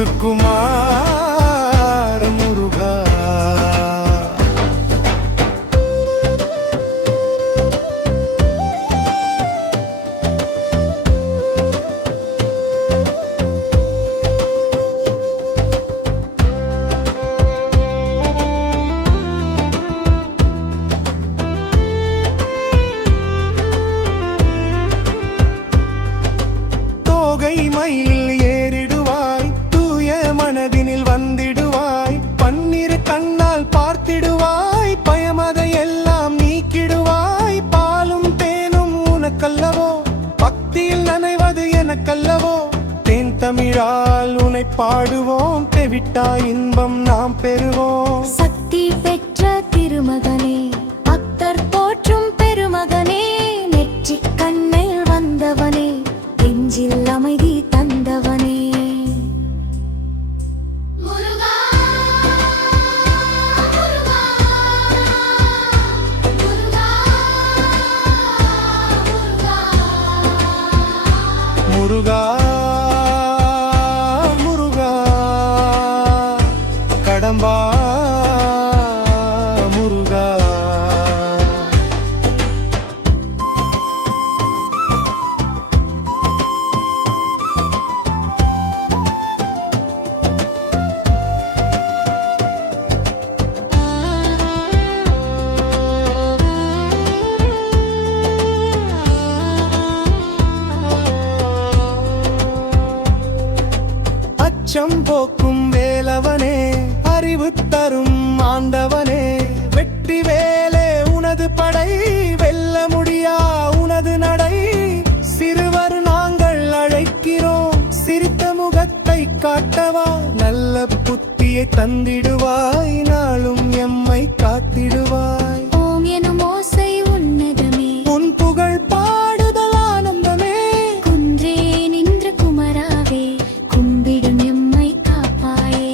முத்துக்குமார் முருகா. மயில் ஏறிடுவாய், தூய மனதினில் வந்திடுவாய், பன்னிரு கண்ணால் பார்த்திடுவாய், பயமதை எல்லாம் நீக்கிடுவாய். பாலும் தேனும் உனக்கல்லவோ, பக்தியில் நனைவது எனக்கல்லவோ, தேன் தமிழால் உனை பாடுவோம், தெவிட்டா இன்பம் நாம் பெறுவோம். சக்தி பெற்ற திருமகனே, பக்தர் போற்றும் பெருமகனே, நெற்றிக் கண்ணில் வந்தவனே, நெஞ்சில் அமைதி தந்தவனே. முருகா முருகா முருகா முருகா முருகா கடம்பா முருகா. அச்சம் போக்கும் வேலவனே, அறிவு தரும் ஆண்டவனே, வெற்றி வேலே உனது படை, வெல்ல முடியா உனது நடை. சிறுவர் நாங்கள் அழைக்கிறோம், சிரித்த முகத்தை காட்டவா, நல்ல புத்தியை தந்திடுவாய், நாளும் எம்மை காத்திடுவாய். ஓம் எனும் ஓசை உன்னதமே, உன் புகழ் பாடுதல் ஆனந்தமே, குன்றே நின்ற குமராவே, கும்பிடும் எம்மை காப்பாயே.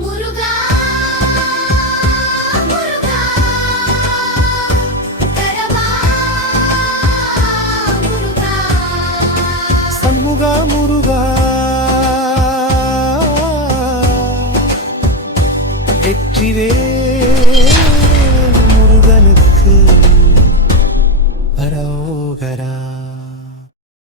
முருகா முருகா கடம்பா முருகா. சண்முகா முருகா வெற்றிவே